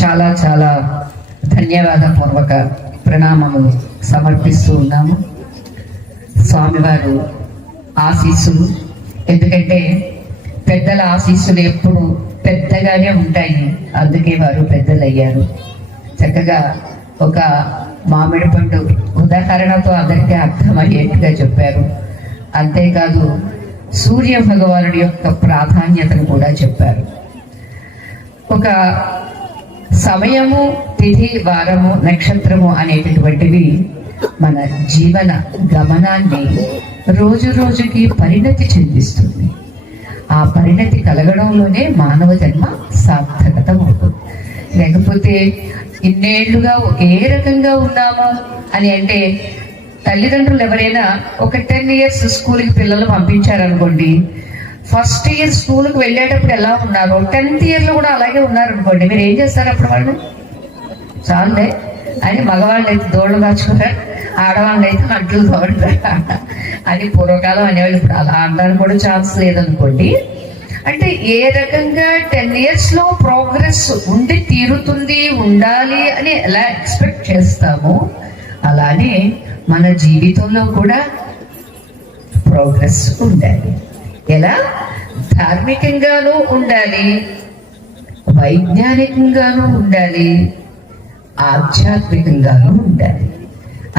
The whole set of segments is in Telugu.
చాలా చాలా ధన్యవాదపూర్వక ప్రణామములు సమర్పిస్తూ ఉన్నాము. స్వామివారు ఆశీస్సులు, ఎందుకంటే పెద్దల ఆశీస్సులు ఎప్పుడు పెద్దగానే ఉంటాయి, అందుకే వారు పెద్దలయ్యారు. చక్కగా ఒక మామిడి పండు ఉదాహరణతో అందరికీ అర్థమయ్యేట్టుగా చెప్పారు. అంతేకాదు సూర్య భగవానుడి యొక్క ప్రాధాన్యతను కూడా చెప్పారు. ఒక సమయము, తిథి, వారము, నక్షత్రము అనేటటువంటివి మన జీవన గమనాన్ని రోజు రోజుకి పరిణతి చెందిస్తుంది. ఆ పరిణతి కలగడంలోనే మానవ జన్మ సార్థకత ఉంటుంది. లేకపోతే ఇన్నేళ్లుగా ఒకే రకంగా ఉన్నాము అని అంటే, తల్లిదండ్రులు ఎవరైనా ఒక 10 years స్కూల్కి పిల్లలు పంపించారనుకోండి, ఫస్ట్ ఇయర్ స్కూల్కి వెళ్ళేటప్పుడు ఎలా ఉన్నారు, 10th yearలో కూడా అలాగే ఉన్నారనుకోండి, మీరు ఏం చేస్తారు అప్పుడు? వాళ్ళు చాలులే అని మగవాళ్ళు అయితే దోళ్ళు దాచుకుంటారు, ఆడవాళ్ళు అయితే అంట్లు తోడుతారు అని పూర్వకాలం అనేవాళ్ళు. ఇప్పుడు అలా ఆడడానికి కూడా ఛాన్స్ లేదనుకోండి. అంటే ఏ రకంగా 10 yearsలో ప్రోగ్రెస్ ఉండి తీరుతుంది, ఉండాలి అని ఎలా ఎక్స్పెక్ట్ చేస్తామో, అలానే మన జీవితంలో కూడా ప్రోగ్రెస్ ఉండాలి. ఎలా? ధార్మికంగానూ ఉండాలి, వైజ్ఞానికంగానూ ఉండాలి, ఆధ్యాత్మికంగానూ ఉండాలి.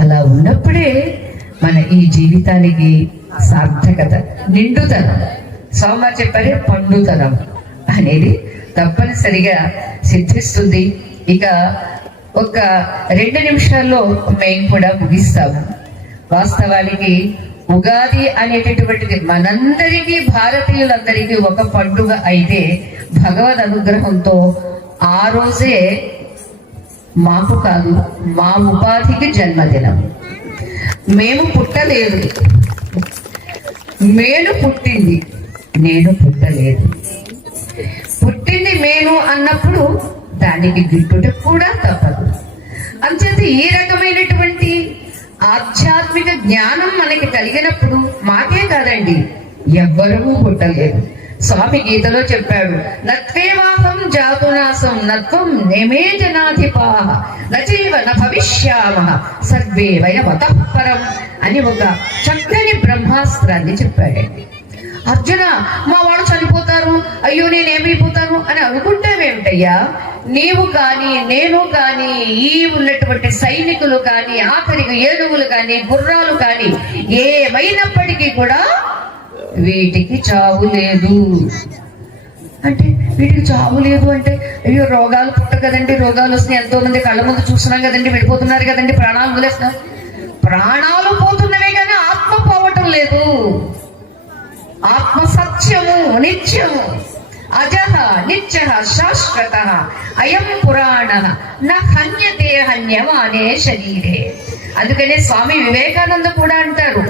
అలా ఉన్నప్పుడే మన ఈ జీవితానికి సార్థకత, నిండుతనం, స్వామి చెప్పారే పండుతనం అనేది తప్పనిసరిగా సిద్ధిస్తుంది. ఇక ఒక 2 నిమిషాల్లో మేము కూడా ముగిస్తాము. వాస్తవానికి ఉగాది అనేటటువంటిది మనందరికీ, భారతీయులందరికీ ఒక పండుగ అయితే, భగవద్ అనుగ్రహంతో ఆ రోజే మాకు కాదు, మా ఉపాధికి జన్మదినం. మేము పుట్టలేదు, మేను పుట్టింది, నేను పుట్టలేదు. పుట్టింది మేను అన్నప్పుడు దానికి గిట్టుట కూడా తప్పదు. అంచేత ఈ రకమైనటువంటి ఆధ్యాత్మిక జ్ఞానం మనకి కలిగినప్పుడు మాకే కాదండి, ఎవ్వరూ పుట్టలేదు. స్వామి గీతలో చెప్పాడు, నత్వేవాహం జాతునాసం నత్వం నేమే జనాధిపాః నచైవ న భవిష్యామః సర్వే వయమతః పరం అని ఒక చక్కని బ్రహ్మాస్త్రాన్ని చెప్పాడండి. అర్జున, మా వాడు చనిపోతారు, అయ్యో నేనేమైపోతాను అని అనుకుంటావేమిటయ్యా? నీవు కానీ, నేను కానీ, ఈ ఉన్నటువంటి సైనికులు కానీ, ఆఖరికి ఏనుగులు కానీ, గుర్రాలు కానీ, ఏమైనప్పటికీ కూడా వీటికి చావు లేదు. అంటే వీటికి చావు లేదు అంటే, అయ్యో రోగాలు పుట్ట కదండి, రోగాలు వస్తున్నాయి, ఎంతో మంది కళ్ళ ముందు చూస్తున్నాం కదండి, విడిపోతున్నారు కదండి, ప్రాణాలు వదిలేస్తున్నారు. ప్రాణాలు పోతున్నవే కానీ ఆత్మ పోవటం లేదు. ఆత్మ సత్యము, నిత్యము, అజః నిత్యః శాశ్వతః అయం పురాణః న హన్యతే హన్యమానే శరీరే. అందుకనే స్వామి వివేకానంద కూడా అంటారు,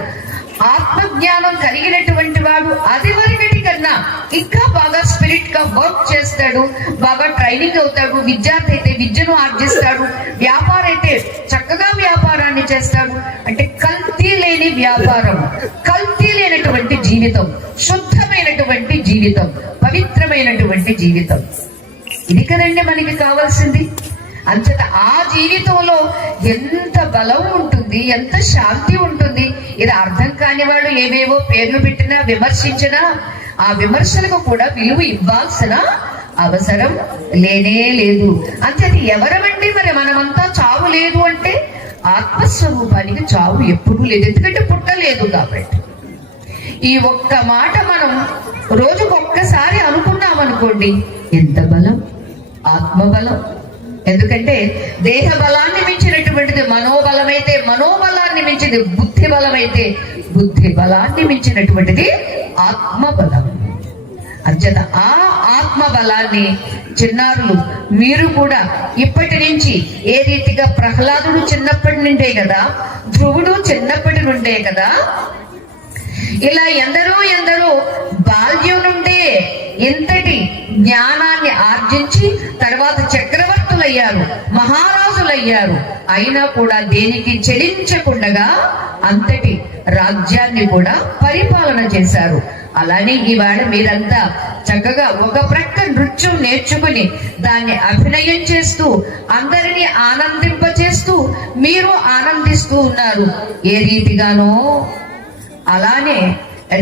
ఆత్మజ్ఞానం కలిగినటువంటి వాడు అది వరకటి కన్నా ఇంకా బాగా స్పిరిట్ గా వర్క్ చేస్తాడు, బాగా ట్రైనింగ్ అవుతాడు. విద్యార్థి అయితే విద్యను ఆర్జిస్తాడు, వ్యాపారం అయితే చక్కగా వ్యాపారాన్ని చేస్తాడు. అంటే కల్తీ లేని వ్యాపారం, కల్తీ లేనటువంటి జీవితం, శుద్ధమైనటువంటి జీవితం, పవిత్రమైనటువంటి జీవితం, ఇది కదండి మనకి కావాల్సింది. అంతట ఆ జీవితంలో ఎంత బలం ఉంటుంది, ఎంత శాంతి ఉంటుంది. ఇది అర్థం కాని వాళ్ళు ఏవేవో పేర్లు పెట్టినా, విమర్శించినా, ఆ విమర్శలకు కూడా విలువ ఇవ్వాల్సిన అవసరం లేనే లేదు. అంతేది ఎవరమండి మరి? మనమంతా చావు లేదు అంటే ఆత్మస్వరూపానికి చావు ఎప్పుడూ లేదు, ఎందుకంటే పుట్టలేదు కాబట్టి. ఈ ఒక్క మాట మనం రోజుకొక్కసారి అనుకున్నాం అనుకోండి, ఎంత బలం, ఆత్మబలం. ఎందుకంటే దేహ బలాన్ని మించినటువంటిది మనోబలమైతే, మనోబలాన్ని మించింది బుద్ధి బలమైతే, బుద్ధి బలాన్ని మించినటువంటిది ఆత్మబలం. అంచేత ఆ ఆత్మబలాన్ని చిన్నారులు మీరు కూడా ఇప్పటి నుంచి, ఏ రీతిగా ప్రహ్లాదుడు చిన్నప్పటి నుండే కదా, ధ్రువుడు చిన్నప్పటి నుండే కదా, ఇలా ఎందరో బాల్యం నుండే ఇంతటి జ్ఞానాన్ని ఆర్జించి తర్వాత చక్రవర్తులయ్యారు, మహారాజులయ్యారు. అయినా కూడా దేనికి చెలించకుండా అంతటి రాజ్యాన్ని కూడా పరిపాలన చేశారు. అలానే ఇవాళ మీరంతా చక్కగా ఒక ప్రక్క నృత్యం నేర్చుకుని దాన్ని అభినయం చేస్తూ అందరినీ ఆనందింపచేస్తూ మీరు ఆనందిస్తూ ఉన్నారు. ఏ రీతిగానో అలానే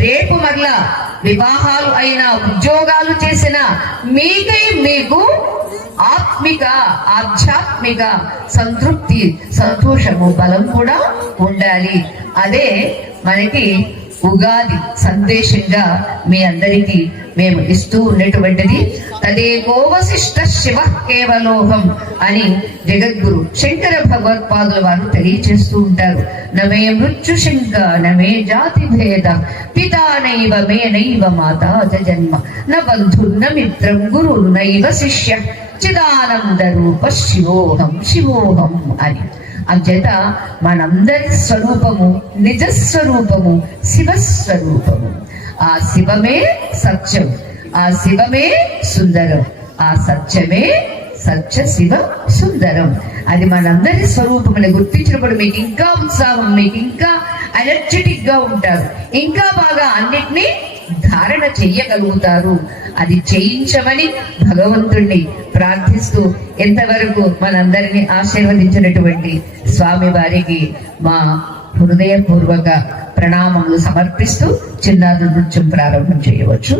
రేపు మరలా వివాహాలు అయినా ఉద్యోగాలు చేసిన మీకై మీకు ఆధ్యాత్మిక సంతృప్తి, సంతోషము, బలం కూడా ఉండాలి. అదే మనకి ఉగాది సందేశంగా మీ అందరికీ మేము ఇస్తూ ఉన్నటువంటిది. తదేకో వశిష్ఠ శివ కేవలోహం అని జగద్గురు శంకర భగవత్పాదుల వారు తెలియచేస్తూ ఉంటారు. నమే మృత్యు శంక నమే జాతి భేద పితా నైవ మే నైవ మాతా జన్మ న బంధుర్న మిత్రం గురు నైవ శిష్య చిదానంద రూప శివోహం శివోహం అని. అంచేత మనందరి స్వరూపము నిజస్వరూపము శివస్వరూపము. ఆ శివమే సత్యం, ఆ శివమే సుందరం, ఆ సత్యమే సత్య శివ సుందరం. అది మనందరి స్వరూపముని గుర్తించినప్పుడు మీకు ఇంకా ఉత్సాహం, మీకు ఇంకా ఎనర్జెటిక్ గా ఉంటారు, ఇంకా బాగా అన్నిటినీ ధారణ చెయ్యగలుగుతారు. అది చేయించమని భగవంతుణ్ణి ప్రార్థిస్తూ ఎంతవరకు మనందరినీ ఆశీర్వదించినటువంటి స్వామి వారికి మా హృదయపూర్వక ప్రణామములు సమర్పిస్తూ చిన్నారి నృత్యం ప్రారంభం చేయవచ్చు.